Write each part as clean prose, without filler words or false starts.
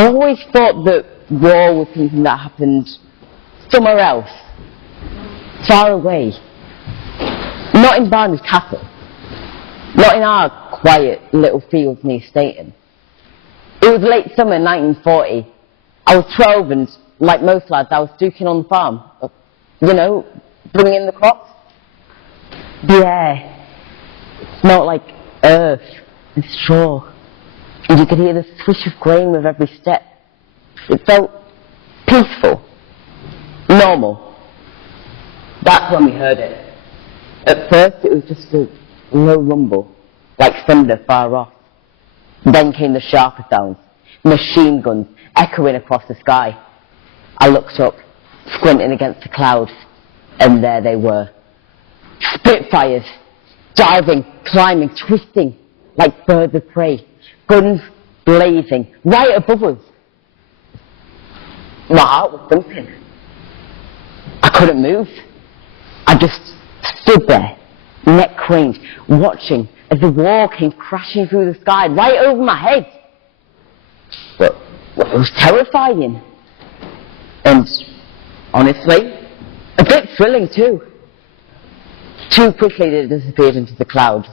I always thought that war was something that happened somewhere else, far away. Not in Barnard Castle. Not in our quiet little fields near Staten. It was late summer 1940. I was 12 and, like most lads, I was stooking on the farm. You know, bringing in the crops. The air smelled like earth and straw. And you could hear the swish of grain with every step. It felt peaceful. Normal. That's when we heard it. At first it was just a low rumble, like thunder far off. Then came the sharper sounds, machine guns echoing across the sky. I looked up, squinting against the clouds, and there they were. Spitfires, diving, climbing, twisting, like birds of prey, guns blazing, right above us. My heart was thumping. I couldn't move. I just stood there, neck craned, watching as the war came crashing through the sky, right over my head. But it was terrifying. And, honestly, a bit thrilling too. Too quickly it disappeared into the clouds.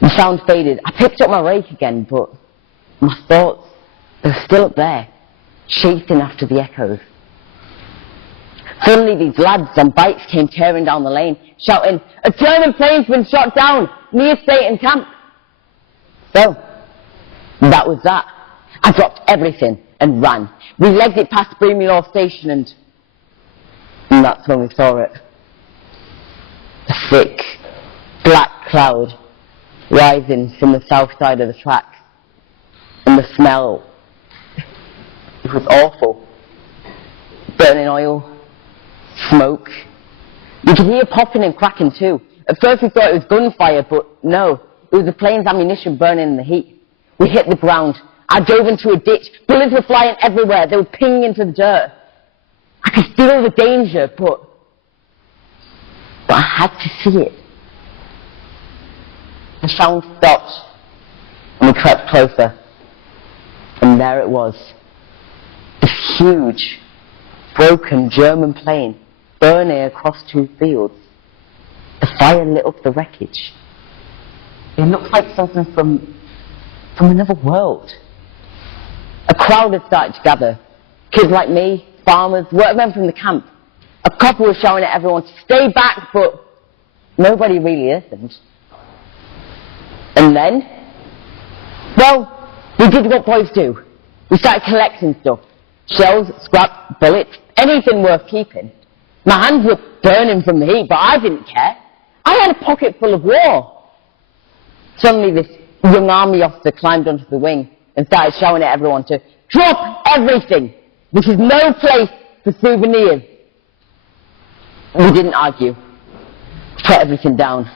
The sound faded. I picked up my rake again, but my thoughts, they were still up there, chasing after the echoes. Suddenly these lads on bikes came tearing down the lane, shouting, "A German plane's been shot down near Staten Camp." So, that was that. I dropped everything and ran. We legged it past Bremelaw Station and that's when we saw it. A thick, black cloud rising from the south side of the tracks. And the smell, it was awful. Burning oil, smoke. You could hear popping and cracking too. At first we thought it was gunfire, but no, it was the plane's ammunition burning in the heat. We hit the ground. I dove into a ditch. Bullets were flying everywhere. They were pinging into the dirt. I could feel the danger, but I had to see it. The sound stopped, and we crept closer. And there it was. This huge, broken German plane burning across two fields. The fire lit up the wreckage. It looked like something from another world. A crowd had started to gather. Kids like me, farmers, workmen from the camp. A couple was shouting at everyone to stay back, but nobody really listened. And then, well, we did what boys do. We started collecting stuff. Shells, scraps, bullets, anything worth keeping. My hands were burning from the heat, but I didn't care. I had a pocket full of war. Suddenly this young army officer climbed onto the wing and started shouting at everyone to drop everything. This is no place for souvenirs. We didn't argue. Put everything down.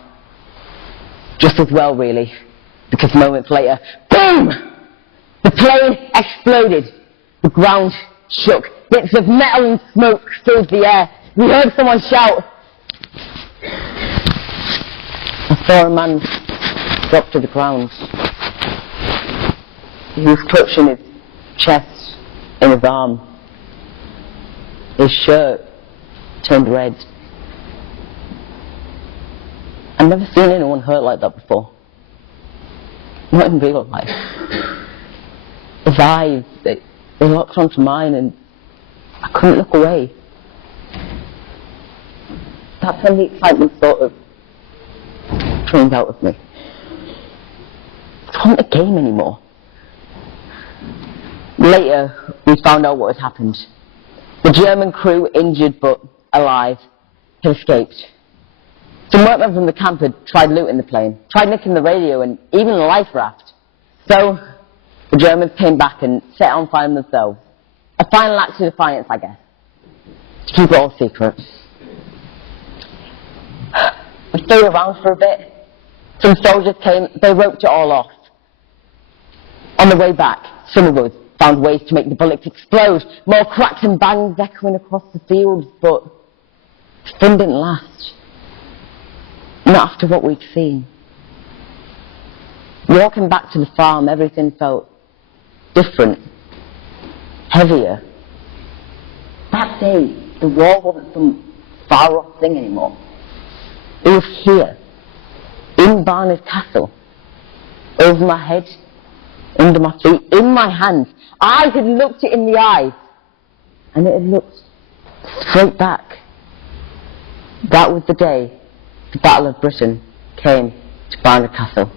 Just as well, really, because moments later, boom! The plane exploded. The ground shook. Bits of metal and smoke filled the air. We heard someone shout. I saw a man drop to the ground. He was clutching his chest in his arm. His shirt turned red. I've never seen anyone hurt like that before. Not in real life. His eyes, they locked onto mine and I couldn't look away. That's when the excitement sort of drained out of me. It wasn't a game anymore. Later, we found out what had happened. The German crew, injured but alive, had escaped. Some workmen from the camp had tried looting the plane, tried nicking the radio and even the life raft. So, the Germans came back and set on fire themselves. A final act of defiance, I guess. To keep it all secret. We stayed around for a bit. Some soldiers came, they roped it all off. On the way back, some of us found ways to make the bullets explode. More cracks and bangs echoing across the fields, but the fun didn't last. Not after what we'd seen. Walking back to the farm, everything felt different. heavier. That day, the war wasn't some far-off thing anymore. It was here, in Barnard Castle, over my head, under my feet, in my hands. I had looked it in the eyes, and it had looked straight back. That was the day the Battle of Britain came to Barnard Castle.